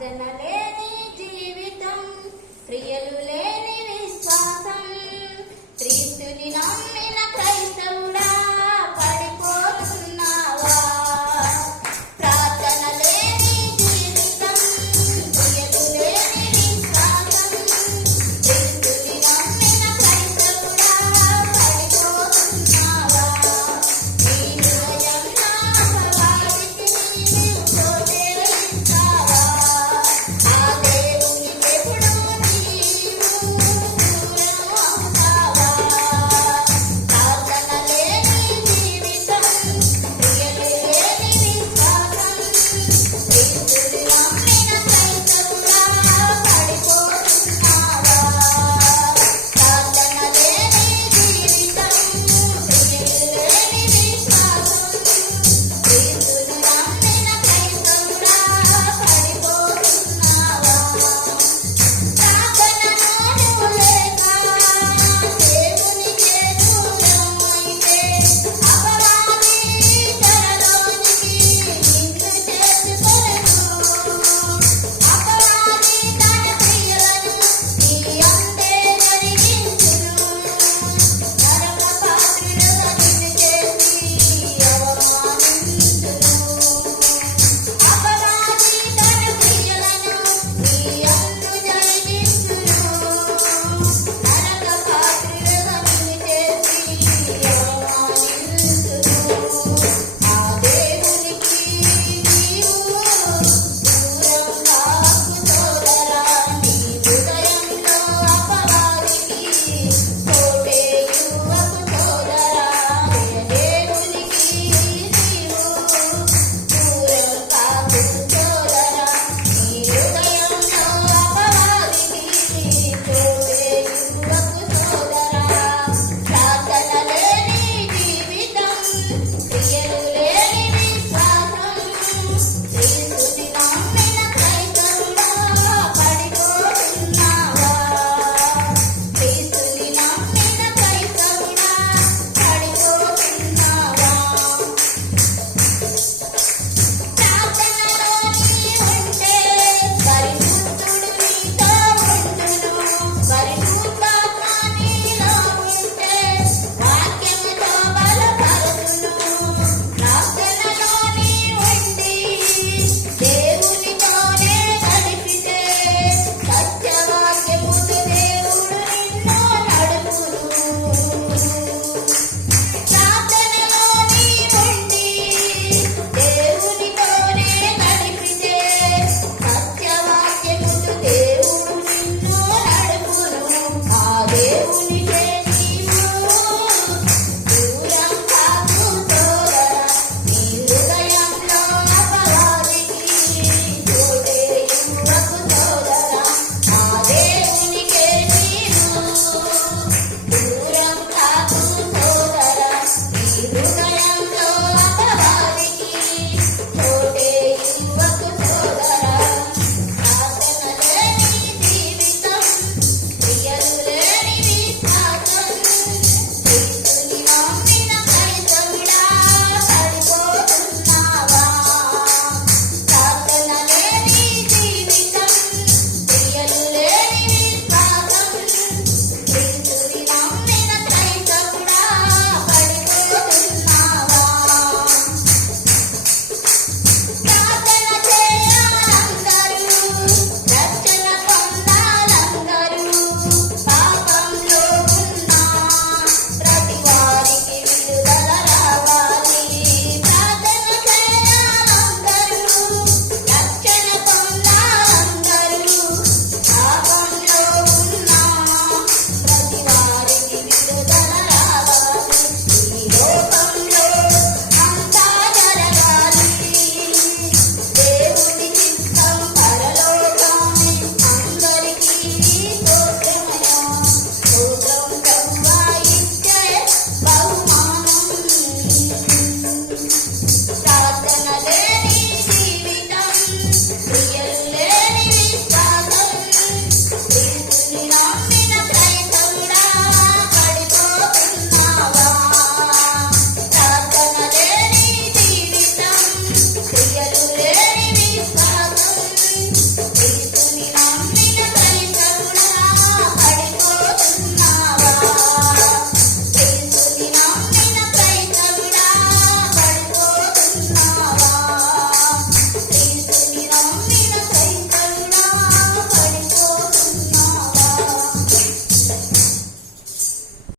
ಅದನ್ನಲೇ